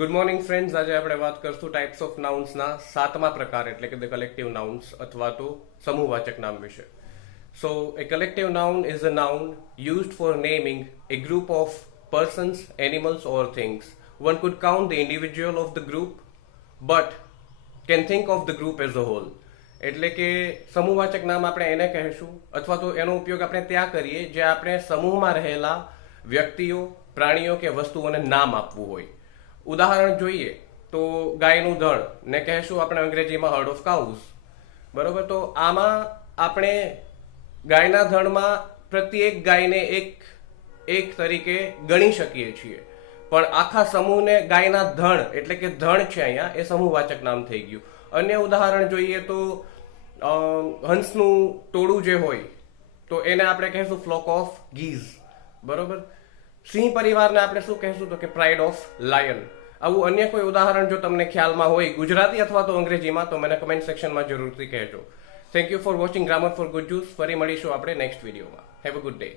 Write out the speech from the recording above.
Good morning friends. આજે આપણે વાત કરશું ટાઈપ્સ ઓફ નાઉન્સના સાતમા પ્રકાર એટલે કે ધ કલેક્ટિવ નાઉન્સ અથવા તો સમૂહવાચક નામ વિશે. So a collective noun is a noun used for naming a group of persons, animals or things. One could count the individual of the group but can think of the group as a whole. એટલે કે સમૂહવાચક નામ આપણે એને કહેશું અથવા તો એનો ઉપયોગ આપણે ત્યાં કરીએ જે આપણે સમૂહમાં રહેલા વ્યક્તિઓ, પ્રાણીઓ કે વસ્તુઓને નામ આપવું હોય. ઉદાહરણ જોઈએ તો ગાયનું ધણ ને કહેશું આપણે અંગ્રેજીમાં હર્ડ ઓફ કાઉઝ. બરોબર, તો આમાં આપણે ગાયના ધણમાં પ્રત્યેક ગાયને એક તરીકે ગણી શકીએ છીએ, પણ આખા સમૂહને ગાયના ધણ એટલે કે ધણ છે અહીંયા એ સમૂહવાચક નામ થઈ ગયું. અન્ય ઉદાહરણ જોઈએ તો હંસનું ટોળું જે હોય તો એને આપણે કહેશું ફ્લોક ઓફ ગીઝ. બરોબર, સિંહ પરિવારને આપણે શું કહેશું તો કે પ્રાઇડ ઓફ લાયન. આવું અન્ય કોઈ ઉદાહરણ જો તમને ખ્યાલમાં હોય ગુજરાતી અથવા તો અંગ્રેજીમાં તો મને કમેન્ટ સેક્શનમાં જરૂરથી કહેજો. Thank you for watching grammar for good juice. ફરી મળીશું આપણે નેક્સ્ટ વિડીયોમાં. Have a good day.